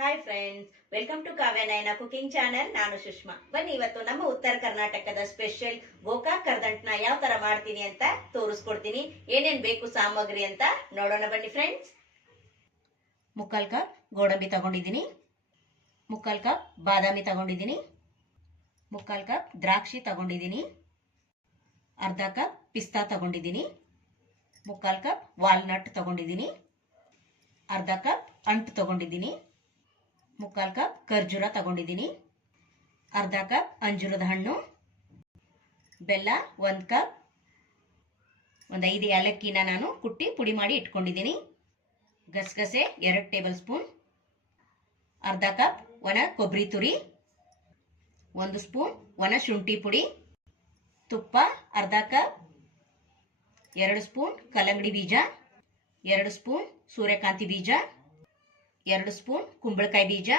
Hi friends, welcome to Kavya Nayana cooking channel. ನಾನು ಸುಷ್ಮಾ. ಬನ್ನಿ ಇವತ್ತು ನಮ್ಮ ಉತ್ತರ ಕರ್ನಾಟಕದ ಸ್ಪೆಷಲ್ ಗೋಕಾಕ್ ಕರ್ದಂಟ್ನ ಯಾವ ತರ ಮಾಡ್ತೀನಿ ಅಂತ ತೋರಿಸ್ಕೊಡ್ತೀನಿ. ಏನೇನ್ ಬೇಕು ಸಾಮಗ್ರಿ ಅಂತ ನೋಡೋಣ ಬನ್ನಿ ಫ್ರೆಂಡ್ಸ್. ಮುಕ್ಕಾಲ್ ಕಪ್ ಗೋಡಂಬಿ ತಗೊಂಡಿದ್ದೀನಿ, ಮುಕ್ಕಾಲ್ ಕಪ್ ಬಾದಾಮಿ ತಗೊಂಡಿದ್ದೀನಿ, ಮುಕ್ಕಾಲ್ ಕಪ್ ದ್ರಾಕ್ಷಿ ತಗೊಂಡಿದ್ದೀನಿ, ಅರ್ಧ ಕಪ್ ಪಿಸ್ತಾ ತಗೊಂಡಿದ್ದೀನಿ, ಮುಕ್ಕಾಲ್ ಕಪ್ ವಾಲ್ನಟ್ ತಗೊಂಡಿದ್ದೀನಿ, ಅರ್ಧ ಕಪ್ ಅಂಟು ತಗೊಂಡಿದ್ದೀನಿ, ಮುಕ್ಕಾಲ್ ಕಪ್ ಖರ್ಜೂರ ತಗೊಂಡಿದ್ದೀನಿ, ಅರ್ಧ ಕಪ್ ಅಂಜೂರದ ಹಣ್ಣು, ಬೆಲ್ಲ 1 ಕಪ್, ಒಂದು 5 ಏಲಕ್ಕಿನ ನಾನು ಕುಟ್ಟಿ ಪುಡಿ ಮಾಡಿ ಇಟ್ಕೊಂಡಿದ್ದೀನಿ, ಗಸಗಸೆ 2 ಟೇಬಲ್ ಸ್ಪೂನ್, ಅರ್ಧ ಕಪ್ ಒಣ ಕೊಬ್ಬರಿ ತುರಿ, 1 ಸ್ಪೂನ್ ಒಣ ಶುಂಠಿ ಪುಡಿ, ತುಪ್ಪ ಅರ್ಧ ಕಪ್, 2 ಸ್ಪೂನ್ ಕಲ್ಲಂಗಡಿ ಬೀಜ, 2 ಸ್ಪೂನ್ ಸೂರ್ಯಕಾಂತಿ ಬೀಜ, 2 ಸ್ಪೂನ್ ಕುಂಬಳಕಾಯಿ ಬೀಜ.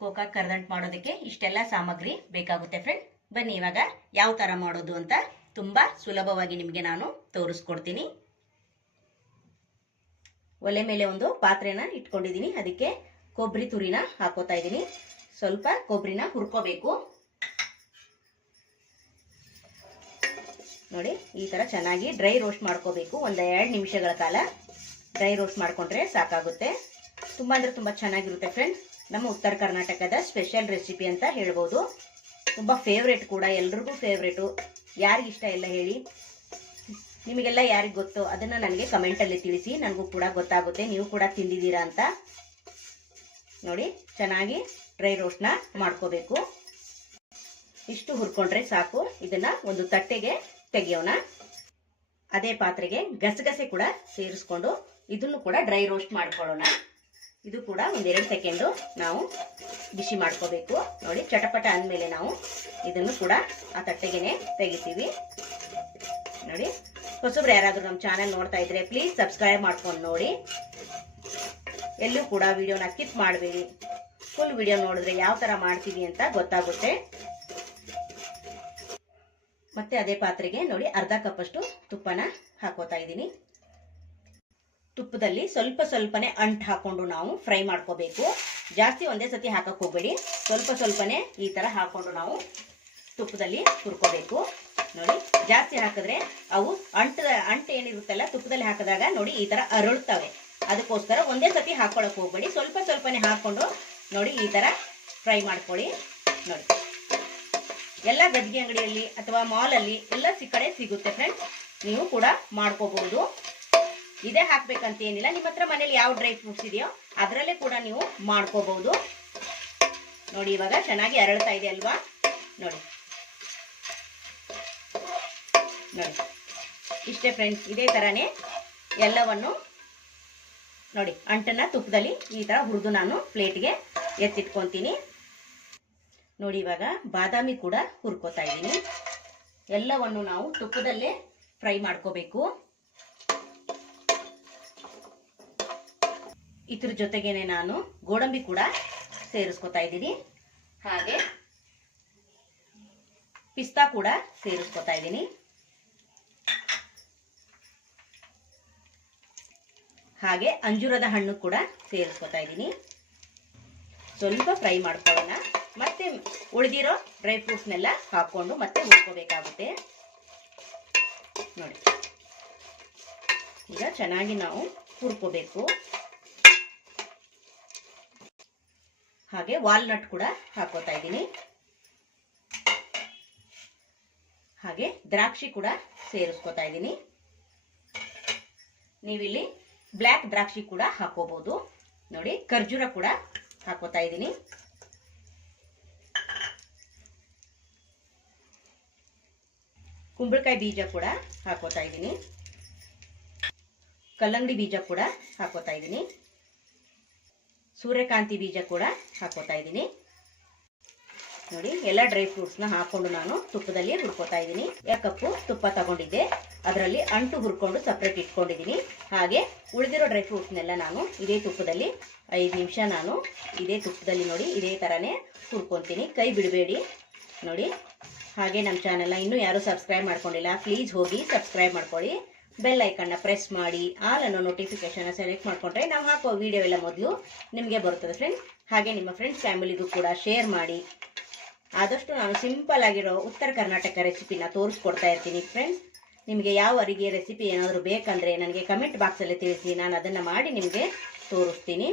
ಗೋಕಾಕ್ ಕರ್ದಂಟ್ ಮಾಡೋದಕ್ಕೆ ಇಷ್ಟೆಲ್ಲ ಸಾಮಗ್ರಿ ಬೇಕಾಗುತ್ತೆ ಫ್ರೆಂಡ್. ಬನ್ನಿ ಇವಾಗ ಯಾವ ತರ ಮಾಡೋದು ಅಂತ ತುಂಬಾ ಸುಲಭವಾಗಿ ನಿಮಗೆ ನಾನು ತೋರಿಸ್ಕೊಡ್ತೀನಿ. ಒಲೆ ಮೇಲೆ ಒಂದು ಪಾತ್ರೆನ ಇಟ್ಕೊಂಡಿದ್ದೀನಿ, ಅದಕ್ಕೆ ಕೊಬ್ಬರಿ ತುರಿನ ಹಾಕೋತಾ ಇದ್ದೀನಿ. ಸ್ವಲ್ಪ ಕೊಬ್ಬರಿನ ಹುರ್ಕೋಬೇಕು. ನೋಡಿ, ಈ ತರ ಚೆನ್ನಾಗಿ ಡ್ರೈ ರೋಸ್ಟ್ ಮಾಡ್ಕೋಬೇಕು. ಒಂದು 2 ನಿಮಿಷಗಳ ಕಾಲ ಡ್ರೈ ರೋಸ್ಟ್ ಮಾಡ್ಕೊಂಡ್ರೆ ಸಾಕಾಗುತ್ತೆ. ತುಂಬಾ ಅಂದ್ರೆ ತುಂಬಾ ಚೆನ್ನಾಗಿರುತ್ತೆ ಫ್ರೆಂಡ್ಸ್. ನಮ್ಮ ಉತ್ತರ ಕರ್ನಾಟಕದ ಸ್ಪೆಷಲ್ ರೆಸಿಪಿ ಅಂತ ಹೇಳ್ಬೋದು. ತುಂಬಾ ಫೇವ್ರೇಟ್ ಕೂಡ, ಎಲ್ರಿಗೂ ಫೇವ್ರೇಟು. ಯಾರಿಗೆ ಇಷ್ಟ ಎಲ್ಲ ಹೇಳಿ, ನಿಮಗೆಲ್ಲ ಯಾರಿಗೆ ಗೊತ್ತೋ ಅದನ್ನ ನನಗೆ ಕಮೆಂಟಲ್ಲಿ ತಿಳಿಸಿ. ನನಗೂ ಕೂಡ ಗೊತ್ತಾಗುತ್ತೆ ನೀವು ಕೂಡ ತಿಂದಿದ್ದೀರಾ ಅಂತ. ನೋಡಿ, ಚೆನ್ನಾಗಿ ಡ್ರೈ ರೋಸ್ಟ್ನ ಮಾಡ್ಕೋಬೇಕು. ಇಷ್ಟು ಹುರ್ಕೊಂಡ್ರೆ ಸಾಕು. ಇದನ್ನ ಒಂದು ತಟ್ಟೆಗೆ ತೆಗೆಯೋಣ. ಅದೇ ಪಾತ್ರೆಗೆ ಗಸಗಸೆ ಕೂಡ ಸೇರಿಸ್ಕೊಂಡು ಇದನ್ನು ಕೂಡ ಡ್ರೈ ರೋಸ್ಟ್ ಮಾಡ್ಕೊಳ್ಳೋಣ. ಇದು ಕೂಡ 1-2 ಸೆಕೆಂಡು ನಾವು ಬಿಸಿ ಮಾಡ್ಕೋಬೇಕು. ನೋಡಿ, ಚಟಪಟ ಅಂದಮೇಲೆ ನಾವು ಇದನ್ನು ಕೂಡ ಆ ತಟ್ಟೆಗೆನೆ ತೆಗಿತೀವಿ. ನೋಡಿ, ಹೊಸಬ್ರು ಯಾರಾದರೂ ನಮ್ಮ ಚಾನೆಲ್ ನೋಡ್ತಾ ಇದ್ರೆ ಪ್ಲೀಸ್ ಸಬ್ಸ್ಕ್ರೈಬ್ ಮಾಡ್ಕೊಂಡು ನೋಡಿ. ಎಲ್ಲೂ ಕೂಡ ವಿಡಿಯೋನ ಸ್ಕಿಪ್ ಮಾಡಬೇಡಿ. ಫುಲ್ ವಿಡಿಯೋ ನೋಡಿದ್ರೆ ಯಾವ ತರ ಮಾಡ್ತೀವಿ ಅಂತ ಗೊತ್ತಾಗುತ್ತೆ. ಮತ್ತೆ ಅದೇ ಪಾತ್ರೆಗೆ ನೋಡಿ ಅರ್ಧ ಕಪ್ ಅಷ್ಟು ತುಪ್ಪನ ಹಾಕೋತಾ ಇದ್ದೀನಿ. ತುಪ್ಪದಲ್ಲಿ ಸ್ವಲ್ಪ ಸ್ವಲ್ಪನೇ ಅಂಟು ಹಾಕೊಂಡು ನಾವು ಫ್ರೈ ಮಾಡ್ಕೋಬೇಕು. ಜಾಸ್ತಿ ಒಂದೇ ಸತಿ ಹಾಕಕ್ ಹೋಗ್ಬೇಡಿ. ಸ್ವಲ್ಪ ಸ್ವಲ್ಪನೇ ಈ ತರ ಹಾಕೊಂಡು ನಾವು ತುಪ್ಪದಲ್ಲಿ ಹುರ್ಕೋಬೇಕು. ನೋಡಿ, ಜಾಸ್ತಿ ಹಾಕಿದ್ರೆ ಅವು ಅಂಟು ಏನಿರುತ್ತಲ್ಲ ತುಪ್ಪದಲ್ಲಿ ಹಾಕಿದಾಗ ನೋಡಿ ಈ ತರ ಅರಳುತ್ತವೆ. ಅದಕ್ಕೋಸ್ಕರ ಒಂದೇ ಸತಿ ಹಾಕೊಳಕ್ ಹೋಗ್ಬೇಡಿ. ಸ್ವಲ್ಪ ಸ್ವಲ್ಪನೇ ಹಾಕೊಂಡು ನೋಡಿ ಈ ತರ ಫ್ರೈ ಮಾಡ್ಕೊಳ್ಳಿ. ನೋಡಿ, ಎಲ್ಲ ಗದ್ಗೆ ಅಂಗಡಿಯಲ್ಲಿ ಅಥವಾ ಮಾಲಲ್ಲಿ ಎಲ್ಲ ಕಡೆ ಸಿಗುತ್ತೆ ಫ್ರೆಂಡ್ಸ್. ನೀವು ಕೂಡ ಮಾಡ್ಕೋಬಹುದು. ಇದೇ ಹಾಕ್ಬೇಕಂತ ಏನಿಲ್ಲ. ನಿಮ್ಮ ಹತ್ರ ಮನೇಲಿ ಯಾವ ಡ್ರೈ ಫ್ರೂಟ್ಸ್ ಇದೆಯೋ ಅದರಲ್ಲೇ ಕೂಡ ನೀವು ಮಾಡ್ಕೋಬಹುದು. ನೋಡಿ, ಇವಾಗ ಚೆನ್ನಾಗಿ ಅರಳ್ತಾ ಇದೆ ಅಲ್ವಾ? ನೋಡಿ ನೋಡಿ, ಇಷ್ಟೇ ಫ್ರೆಂಡ್ಸ್. ಇದೇ ತರನೇ ಎಲ್ಲವನ್ನು ನೋಡಿ ಅಂಟನ್ನ ತುಪ್ಪದಲ್ಲಿ ಈ ತರ ಹುರಿದು ನಾನು ಪ್ಲೇಟ್ಗೆ ಎತ್ತಿಟ್ಕೊಂತೀನಿ. ನೋಡಿ, ಇವಾಗ ಬಾದಾಮಿ ಕೂಡ ಹುರ್ಕೋತಾ ಇದ್ದೀನಿ. ಎಲ್ಲವನ್ನು ನಾವು ತುಪ್ಪದಲ್ಲೇ ಫ್ರೈ ಮಾಡ್ಕೋಬೇಕು. ಇದ್ರ ಜೊತೆಗೇನೆ ನಾನು ಗೋಡಂಬಿ ಕೂಡ ಸೇರಿಸ್ಕೊತಾ ಇದ್ದೀನಿ. ಹಾಗೆ ಪಿಸ್ತಾ ಕೂಡ ಸೇರಿಸ್ಕೊತಾ ಇದ್ದೀನಿ. ಹಾಗೆ ಅಂಜೂರದ ಹಣ್ಣು ಕೂಡ ಸೇರಿಸ್ಕೊತಾ ಇದ್ದೀನಿ. ಸ್ವಲ್ಪ ಫ್ರೈ ಮಾಡ್ಕೊಳ್ಳೋಣ. ಮತ್ತೆ ಉಳಿದಿರೋ ಡ್ರೈ ಫ್ರೂಟ್ಸ್ನೆಲ್ಲ ಹಾಕೊಂಡು ಮತ್ತೆ ಹುರ್ಕೋಬೇಕಾಗುತ್ತೆ. ನೋಡಿ, ಈಗ ಚೆನ್ನಾಗಿ ನಾವು ಹುರ್ಕೋಬೇಕು. ಹಾಗೆ ವಾಲ್ನಟ್ ಕೂಡ ಹಾಕೋತಾ ಇದ್ದೀನಿ. ಹಾಗೆ ದ್ರಾಕ್ಷಿ ಕೂಡ ಸೇರಿಸ್ಕೊತಾ ಇದ್ದೀನಿ. ನೀವಿಲ್ಲಿ ಬ್ಲ್ಯಾಕ್ ದ್ರಾಕ್ಷಿ ಕೂಡ ಹಾಕೋಬಹುದು. ನೋಡಿ, ಖರ್ಜೂರ ಕೂಡ ಹಾಕೋತಾ ಇದ್ದೀನಿ. ಕುಂಬಳಕಾಯಿ ಬೀಜ ಕೂಡ ಹಾಕೋತಾ ಇದ್ದೀನಿ. ಕಲ್ಲಂಗಡಿ ಬೀಜ ಕೂಡ ಹಾಕೋತಾ ಇದ್ದೀನಿ. ಸೂರ್ಯಕಾಂತಿ ಬೀಜ ಕೂಡ ಹಾಕೋತಾ ಇದ್ದೀನಿ. ನೋಡಿ, ಎಲ್ಲ ಡ್ರೈ ಫ್ರೂಟ್ಸ್ನ ಹಾಕೊಂಡು ನಾನು ತುಪ್ಪದಲ್ಲಿ ಹುರ್ಕೋತಾ ಇದ್ದೀನಿ. 2 ಕಪ್ ತುಪ್ಪ ತಗೊಂಡಿದ್ದೆ, ಅದರಲ್ಲಿ ಅಂಟು ಹುರ್ಕೊಂಡು ಸಪ್ರೇಟ್ ಇಟ್ಕೊಂಡಿದ್ದೀನಿ. ಹಾಗೆ ಉಳಿದಿರೋ ಡ್ರೈ ಫ್ರೂಟ್ಸ್ನೆಲ್ಲ ನಾನು ಇದೇ ತುಪ್ಪದಲ್ಲಿ 5 ನಿಮಿಷ ನಾನು ಇದೇ ತುಪ್ಪದಲ್ಲಿ ನೋಡಿ ಇದೇ ತರನೇ ಹುರ್ಕೊಂತೀನಿ. ಕೈ ಬಿಡಬೇಡಿ. ನೋಡಿ, ಹಾಗೆ ನಮ್ಮ ಚಾನೆಲ್ನ ಇನ್ನೂ ಯಾರು ಸಬ್ಸ್ಕ್ರೈಬ್ ಮಾಡ್ಕೊಂಡಿಲ್ಲ ಪ್ಲೀಸ್ ಹೋಗಿ ಸಬ್ಸ್ಕ್ರೈಬ್ ಮಾಡ್ಕೊಳ್ಳಿ. ಬೆಲ್ ಐಕನ್ನ ಪ್ರೆಸ್ ಮಾಡಿ ಆಲ್ ಅನ್ನೋ ನೋಟಿಫಿಕೇಶನ್ ಸೆಲೆಕ್ಟ್ ಮಾಡ್ಕೊಂಡ್ರೆ ನಾವು ಹಾಕೋ ವಿಡಿಯೋ ಎಲ್ಲ ಮೊದಲು ನಿಮಗೆ ಬರುತ್ತದೆ ಫ್ರೆಂಡ್ಸ್. ಹಾಗೆ ನಿಮ್ಮ ಫ್ರೆಂಡ್ಸ್ ಫ್ಯಾಮಿಲಿಗೂ ಕೂಡ ಶೇರ್ ಮಾಡಿ. ಆದಷ್ಟು ನಾನು ಸಿಂಪಲ್ ಆಗಿರೋ ಉತ್ತರ ಕರ್ನಾಟಕ ರೆಸಿಪಿನ ತೋರಿಸ್ಕೊಡ್ತಾ ಇರ್ತೀನಿ ಫ್ರೆಂಡ್ಸ್. ನಿಮಗೆ ಯಾವ ಅಡುಗೆ ರೆಸಿಪಿ ಏನಾದರೂ ಬೇಕಂದರೆ ನನಗೆ ಕಮೆಂಟ್ ಬಾಕ್ಸಲ್ಲಿ ತಿಳಿಸಿ, ನಾನು ಅದನ್ನು ಮಾಡಿ ನಿಮಗೆ ತೋರಿಸ್ತೀನಿ.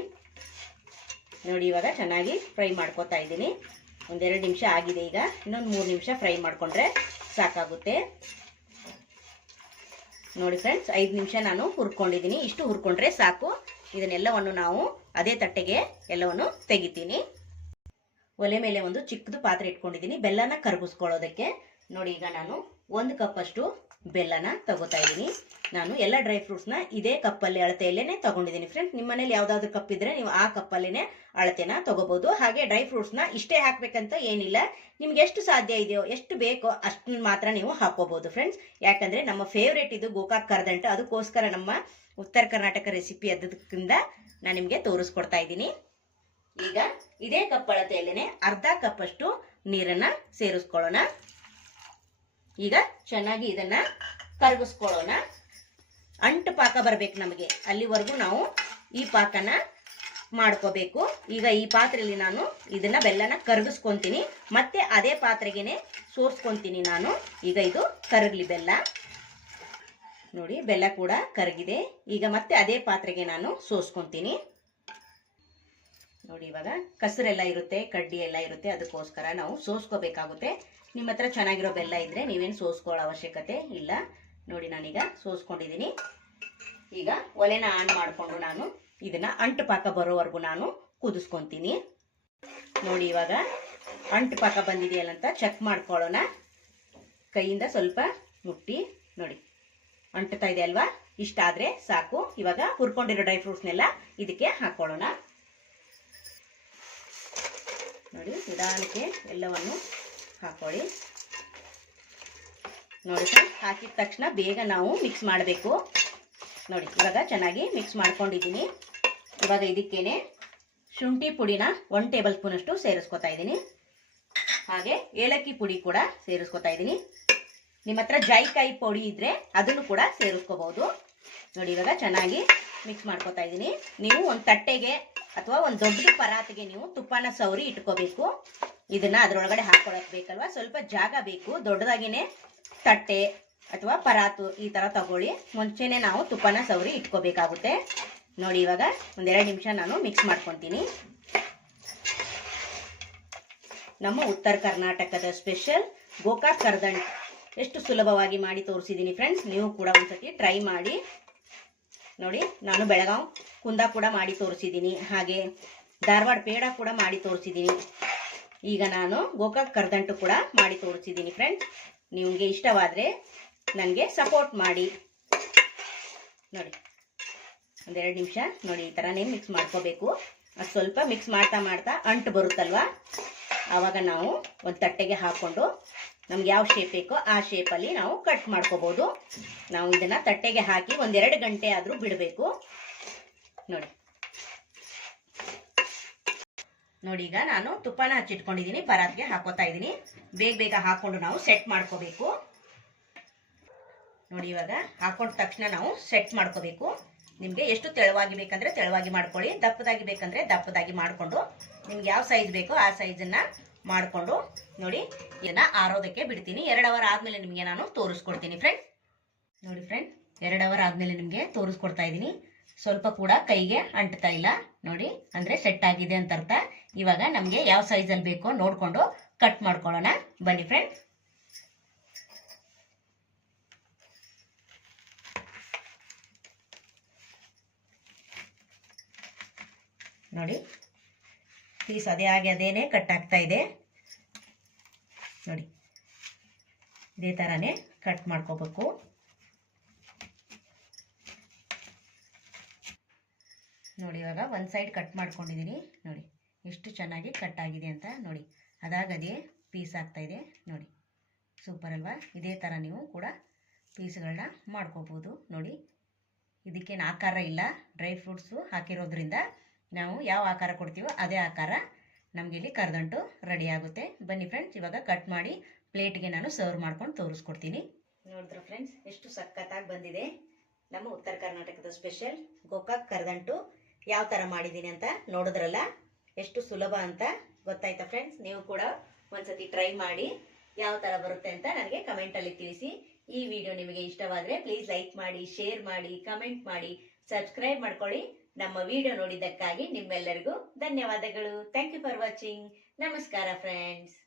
ನೋಡಿ ಇವಾಗ ಚೆನ್ನಾಗಿ ಫ್ರೈ ಮಾಡ್ಕೊತಾ ಇದ್ದೀನಿ. 1-2 ನಿಮಿಷ ಆಗಿದೆ. ಈಗ ಇನ್ನೊಂದು 3 ನಿಮಿಷ ಫ್ರೈ ಮಾಡಿಕೊಂಡ್ರೆ ಸಾಕಾಗುತ್ತೆ. ನೋಡಿ ಫ್ರೆಂಡ್ಸ್, 5 ನಿಮಿಷ ನಾನು ಹುರ್ಕೊಂಡಿದ್ದೀನಿ. ಇಷ್ಟು ಹುರ್ಕೊಂಡ್ರೆ ಸಾಕು. ಇದನ್ನೆಲ್ಲವನ್ನು ನಾವು ಅದೇ ತಟ್ಟೆಗೆ ಎಲ್ಲವನ್ನು ತೆಗಿತೀನಿ. ಒಲೆ ಮೇಲೆ ಒಂದು ಚಿಕ್ಕದು ಪಾತ್ರೆ ಇಟ್ಕೊಂಡಿದ್ದೀನಿ ಬೆಲ್ಲನ ಕರಗಿಸ್ಕೊಳ್ಳೋದಕ್ಕೆ. ನೋಡಿ ಈಗ ನಾನು 1 ಕಪ್ ಅಷ್ಟು ಬೆಲ್ಲನ ತಗೋತಾ ಇದ್ದೀನಿ. ನಾನು ಎಲ್ಲ ಡ್ರೈ ಫ್ರೂಟ್ಸ್ನ ಇದೇ ಕಪ್ಪಲ್ಲಿ ಅಳತೆಯಲ್ಲೇ ತಗೊಂಡಿದ್ದೀನಿ ಫ್ರೆಂಡ್ಸ್. ನಿಮ್ಮ ಮನೇಲಿ ಯಾವುದಾದ್ರೂ ಕಪ್ ಇದ್ರೆ ನೀವು ಆ ಕಪ್ಪಲ್ಲೇ ಅಳತೆನ ತಗೋಬಹುದು. ಹಾಗೆ ಡ್ರೈ ಫ್ರೂಟ್ಸ್ನ ಇಷ್ಟೇ ಹಾಕ್ಬೇಕಂತ ಏನಿಲ್ಲ, ನಿಮ್ಗೆ ಎಷ್ಟು ಸಾಧ್ಯ ಇದೆಯೋ ಎಷ್ಟು ಬೇಕೋ ಅಷ್ಟನ್ನು ಮಾತ್ರ ನೀವು ಹಾಕೋಬಹುದು ಫ್ರೆಂಡ್ಸ್. ಯಾಕಂದ್ರೆ ನಮ್ಮ ಫೇವ್ರೇಟ್ ಇದು ಗೋಕಾಕ್ ಕರದಂಟು, ಅದಕ್ಕೋಸ್ಕರ ನಮ್ಮ ಉತ್ತರ ಕರ್ನಾಟಕ ರೆಸಿಪಿ ಅದಕ್ಕಿಂತ ನಾನು ನಿಮಗೆ ತೋರಿಸ್ಕೊಡ್ತಾ ಇದ್ದೀನಿ. ಈಗ ಇದೇ ಕಪ್ ಅಳತೆಯಲ್ಲೇನೆ ಅರ್ಧ ಕಪ್ ಅಷ್ಟು ನೀರನ್ನ ಸೇರಿಸ್ಕೊಳ್ಳೋಣ. ಈಗ ಚೆನ್ನಾಗಿ ಇದನ್ನ ಕರಗಿಸ್ಕೊಳ್ಳೋಣ. ಅಂಟು ಪಾಕ ಬರ್ಬೇಕು ನಮಗೆ, ಅಲ್ಲಿವರೆಗೂ ನಾವು ಈ ಪಾಕನ ಮಾಡ್ಕೋಬೇಕು. ಈಗ ಈ ಪಾತ್ರೆಯಲ್ಲಿ ನಾನು ಇದನ್ನ ಬೆಲ್ಲನ ಕರಗಿಸ್ಕೊಂತೀನಿ, ಮತ್ತೆ ಅದೇ ಪಾತ್ರೆಗೆನೆ ಸೋರ್ಸ್ಕೊಂತೀನಿ ನಾನು. ಈಗ ಇದು ಕರಗಲಿ ಬೆಲ್ಲ. ನೋಡಿ ಬೆಲ್ಲ ಕೂಡ ಕರಗಿದೆ. ಈಗ ಮತ್ತೆ ಅದೇ ಪಾತ್ರೆಗೆ ನಾನು ಸೋಸ್ಕೊಂತೀನಿ. ನೋಡಿ ಇವಾಗ ಕಸರೆಲ್ಲ ಇರುತ್ತೆ, ಕಡ್ಡಿ ಎಲ್ಲ ಇರುತ್ತೆ, ಅದಕ್ಕೋಸ್ಕರ ನಾವು ಸೋಸ್ಕೋಬೇಕಾಗುತ್ತೆ. ನಿಮ್ಮ ಹತ್ರ ಚೆನ್ನಾಗಿರೋ ಬೆಲ್ಲ ಇದ್ರೆ ನೀವೇನು ಸೋಸ್ಕೊಳ್ಳೋ ಅವಶ್ಯಕತೆ ಇಲ್ಲ. ನೋಡಿ ನಾನೀಗ ಸೋಸ್ಕೊಂಡಿದ್ದೀನಿ. ಈಗ ಒಲೆನ ಆನ್ ಮಾಡಿಕೊಂಡು ನಾನು ಇದನ್ನ ಅಂಟು ಪಾಕ ಬರೋವರೆಗೂ ನಾನು ಕುದಿಸ್ಕೊಂತೀನಿ. ನೋಡಿ ಇವಾಗ ಅಂಟು ಪಾಕ ಬಂದಿದೆಯಲ್ಲ ಅಂತ ಚೆಕ್ ಮಾಡ್ಕೊಳ್ಳೋಣ. ಕೈಯಿಂದ ಸ್ವಲ್ಪ ಮುಟ್ಟಿ ನೋಡಿ ಅಂಟುತ್ತಾ ಇದೆ ಅಲ್ವಾ, ಇಷ್ಟಾದ್ರೆ ಸಾಕು. ಇವಾಗ ಹುರ್ಕೊಂಡಿರೋ ಡ್ರೈ ಫ್ರೂಟ್ಸ್ನೆಲ್ಲ ಇದಕ್ಕೆ ಹಾಕೊಳ್ಳೋಣ. ನೋಡಿ ನಿಧಾನಕ್ಕೆ ಎಲ್ಲವನ್ನು ಹಾಕೊಳ್ಳಿ. ನೋಡಿ ಹಾಕಿದ ತಕ್ಷಣ ಬೇಗ ನಾವು ಮಿಕ್ಸ್ ಮಾಡಬೇಕು. ನೋಡಿ ಇವಾಗ ಚೆನ್ನಾಗಿ ಮಿಕ್ಸ್ ಮಾಡ್ಕೊಂಡಿದ್ದೀನಿ. ಇವಾಗ ಇದಕ್ಕೇನೆ ಶುಂಠಿ ಪುಡಿನ 1 ಟೇಬಲ್ ಸ್ಪೂನ್ ಅಷ್ಟು ಸೇರಿಸ್ಕೊತಾ ಇದ್ದೀನಿ. ಹಾಗೆ ಏಲಕ್ಕಿ ಪುಡಿ ಕೂಡ ಸೇರಿಸ್ಕೊತಾ ಇದ್ದೀನಿ. ನಿಮ್ಮ ಹತ್ರ ಜಾಯಿಕಾಯಿ ಪುಡಿ ಇದ್ರೆ ಅದನ್ನು ಕೂಡ ಸೇರಿಸ್ಕೋಬಹುದು. ನೋಡಿ ಇವಾಗ ಚೆನ್ನಾಗಿ ಮಿಕ್ಸ್ ಮಾಡ್ಕೊತಾ ಇದ್ದೀನಿ. ನೀವು ಒಂದು ತಟ್ಟೆಗೆ ಅಥವಾ ಒಂದು ದೊಡ್ಡ ಪರಾತಿಗೆ ನೀವು ತುಪ್ಪನ ಸವರಿ ಇಟ್ಕೋಬೇಕು. ಇದನ್ನ ಅದರೊಳಗಡೆ ಹಾಕೊಳಕ್ ಬೇಕಲ್ವಾ, ಸ್ವಲ್ಪ ಜಾಗ ಬೇಕು. ದೊಡ್ಡದಾಗಿನೇ ತಟ್ಟೆ ಅಥವಾ ಪರಾತು ಈ ತರ ತಗೊಳ್ಳಿ. ಮುಂಚೆನೆ ನಾವು ತುಪ್ಪನ ಸವರಿ ಇಟ್ಕೋಬೇಕಾಗುತ್ತೆ. ನೋಡಿ ಇವಾಗ 1-2 ನಿಮಿಷ ನಾನು ಮಿಕ್ಸ್ ಮಾಡ್ಕೊತೀನಿ. ನಮ್ಮ ಉತ್ತರ ಕರ್ನಾಟಕದ ಸ್ಪೆಷಲ್ ಗೋಕಾಕ್ ಕರದಂಟು ಎಷ್ಟು ಸುಲಭವಾಗಿ ಮಾಡಿ ತೋರಿಸಿದ್ದೀನಿ ಫ್ರೆಂಡ್ಸ್. ನೀವು ಕೂಡ ಒಂದ್ಸತಿ ಟ್ರೈ ಮಾಡಿ ನೋಡಿ. ನಾನು ಬೆಳಗಾವ್ ಕುಂದ ಕೂಡ ಮಾಡಿ ತೋರಿಸಿದ್ದೀನಿ, ಹಾಗೆ ಧಾರವಾಡ ಪೇಡ ಕೂಡ ಮಾಡಿ ತೋರಿಸಿದ್ದೀನಿ. ಈಗ ನಾನು ಗೋಕಾಕ್ ಕರದಂಟು ಕೂಡ ಮಾಡಿ ತೋರಿಸಿದ್ದೀನಿ ಫ್ರೆಂಡ್ಸ್. ನಿಮಗೆ ಇಷ್ಟವಾದರೆ ನನಗೆ ಸಪೋರ್ಟ್ ಮಾಡಿ. ನೋಡಿ 1-2 ನಿಮಿಷ ನೋಡಿ ಈ ಥರನೇ ಮಿಕ್ಸ್ ಮಾಡ್ಕೋಬೇಕು. ಅದು ಸ್ವಲ್ಪ ಮಿಕ್ಸ್ ಮಾಡ್ತಾ ಮಾಡ್ತಾ ಅಂಟು ಬರುತ್ತಲ್ವಾ, ಆವಾಗ ನಾವು ಒಂದು ತಟ್ಟೆಗೆ ಹಾಕ್ಕೊಂಡು ನಮ್ಗೆ ಯಾವ ಶೇಪ್ ಬೇಕೋ ಆ ಶೇಪಲ್ಲಿ ನಾವು ಕಟ್ ಮಾಡ್ಕೋಬಹುದು. ನಾವು ಇದನ್ನ ತಟ್ಟೆಗೆ ಹಾಕಿ 1-2 ಗಂಟೆ ಆದರೂ ಬಿಡಬೇಕು. ನೋಡಿ ನೋಡಿ ಈಗ ನಾನು ತುಪ್ಪನ ಹಚ್ಚಿಟ್ಕೊಂಡಿದ್ದೀನಿ, ಪರಾತ್ಗೆ ಹಾಕೋತಾ ಇದ್ದೀನಿ. ಬೇಗ ಬೇಗ ಹಾಕೊಂಡು ನಾವು ಸೆಟ್ ಮಾಡ್ಕೋಬೇಕು. ನೋಡಿ ಇವಾಗ ಹಾಕೊಂಡ ತಕ್ಷಣ ನಾವು ಸೆಟ್ ಮಾಡ್ಕೋಬೇಕು. ನಿಮಗೆ ಎಷ್ಟು ತೆಳುವಾಗಿ ಬೇಕಂದ್ರೆ ತೆಳುವಾಗಿ ಮಾಡ್ಕೊಳ್ಳಿ, ದಪ್ಪದಾಗಿ ಬೇಕಂದ್ರೆ ದಪ್ಪದಾಗಿ ಮಾಡಿಕೊಂಡು ನಿಮ್ಗೆ ಯಾವ ಸೈಜ್ ಬೇಕೋ ಆ ಸೈಜನ್ನ ಮಾಡಿಕೊಂಡು ನೋಡಿ ಇದನ್ನ ಆರೋದಕ್ಕೆ ಬಿಡ್ತೀನಿ. 2 ಅವರ್ ಆದ್ಮೇಲೆ ನಿಮಗೆ ನಾನು ತೋರಿಸ್ಕೊಡ್ತೀನಿ ಫ್ರೆಂಡ್ಸ್. ನೋಡಿ ಫ್ರೆಂಡ್ಸ್ 2 ಅವರ್ ಆದ್ಮೇಲೆ ನಿಮಗೆ ತೋರಿಸ್ಕೊಡ್ತಾ ಇದ್ದೀನಿ. ಸ್ವಲ್ಪ ಕೂಡ ಕೈಗೆ ಅಂಟ್ತಾ ಇಲ್ಲ ನೋಡಿ, ಅಂದ್ರೆ ಸೆಟ್ ಆಗಿದೆ ಅಂತ ಅರ್ಥ. ಇವಾಗ ನಮಗೆ ಯಾವ ಸೈಜಲ್ಲಿ ಬೇಕೋ ನೋಡ್ಕೊಂಡು ಕಟ್ ಮಾಡ್ಕೊಳ್ಳೋಣ ಬನ್ನಿ ಫ್ರೆಂಡ್ಸ್. ನೋಡಿ ಪೀಸ್ ಅದೇನೆ ಕಟ್ ಆಗ್ತಾ ಇದೆ. ನೋಡಿ ಇದೇ ತರಾನೇ ಕಟ್ ಮಾಡ್ಕೋಬೇಕು. ನೋಡಿ ಇವಾಗ ಒಂದು ಸೈಡ್ ಕಟ್ ಮಾಡ್ಕೊಂಡಿದ್ದೀನಿ. ನೋಡಿ ಎಷ್ಟು ಚೆನ್ನಾಗಿ ಕಟ್ ಆಗಿದೆ ಅಂತ ನೋಡಿ, ಅದಾಗದೇ ಪೀಸ್ ಆಗ್ತಾ ಇದೆ. ನೋಡಿ ಸೂಪರ್ ಅಲ್ವಾ? ಇದೇ ಥರ ನೀವು ಕೂಡ ಪೀಸ್ಗಳನ್ನ ಮಾಡ್ಕೋಬೋದು. ನೋಡಿ ಇದಕ್ಕೇನು ಆಕಾರ ಇಲ್ಲ, ಡ್ರೈ ಫ್ರೂಟ್ಸು ಹಾಕಿರೋದ್ರಿಂದ ನಾವು ಯಾವ ಆಕಾರ ಕೊಡ್ತೀವೋ ಅದೇ ಆಕಾರ ನಮಗೆ ಇಲ್ಲಿ ಕರದಂಟು ರೆಡಿ ಆಗುತ್ತೆ. ಬನ್ನಿ ಫ್ರೆಂಡ್ಸ್, ಇವಾಗ ಕಟ್ ಮಾಡಿ ಪ್ಲೇಟ್ಗೆ ನಾನು ಸರ್ವ್ ಮಾಡ್ಕೊಂಡು ತೋರಿಸ್ಕೊಡ್ತೀನಿ. ನೋಡಿದ್ರ ಫ್ರೆಂಡ್ಸ್ ಎಷ್ಟು ಸಖತ್ತಾಗಿ ಬಂದಿದೆ. ನಮ್ಮ ಉತ್ತರ ಕರ್ನಾಟಕದ ಸ್ಪೆಷಲ್ ಗೋಕಾಕ್ ಕರದಂಟು ಯಾವ ತರ ಮಾಡಿದೀನಿ ಅಂತ ನೋಡಿದ್ರಲ್ಲ, ಎಷ್ಟು ಸುಲಭ ಅಂತ ಗೊತ್ತಾಯ್ತಾ ಫ್ರೆಂಡ್ಸ್? ನೀವು ಕೂಡ ಒಂದ್ಸತಿ ಟ್ರೈ ಮಾಡಿ ಯಾವ ತರ ಬರುತ್ತೆ ಅಂತ ನನಗೆ ಕಮೆಂಟ್ ಅಲ್ಲಿ ತಿಳಿಸಿ. ಈ ವಿಡಿಯೋ ನಿಮಗೆ ಇಷ್ಟವಾದ್ರೆ ಪ್ಲೀಸ್ ಲೈಕ್ ಮಾಡಿ, ಶೇರ್ ಮಾಡಿ, ಕಮೆಂಟ್ ಮಾಡಿ, ಸಬ್ಸ್ಕ್ರೈಬ್ ಮಾಡ್ಕೊಳ್ಳಿ. ನಮ್ಮ ವಿಡಿಯೋ ನೋಡಿದ್ದಕ್ಕಾಗಿ ನಿಮ್ಮೆಲ್ಲರಿಗೂ ಧನ್ಯವಾದಗಳು. Thank you for watching. ನಮಸ್ಕಾರ ಫ್ರೆಂಡ್ಸ್.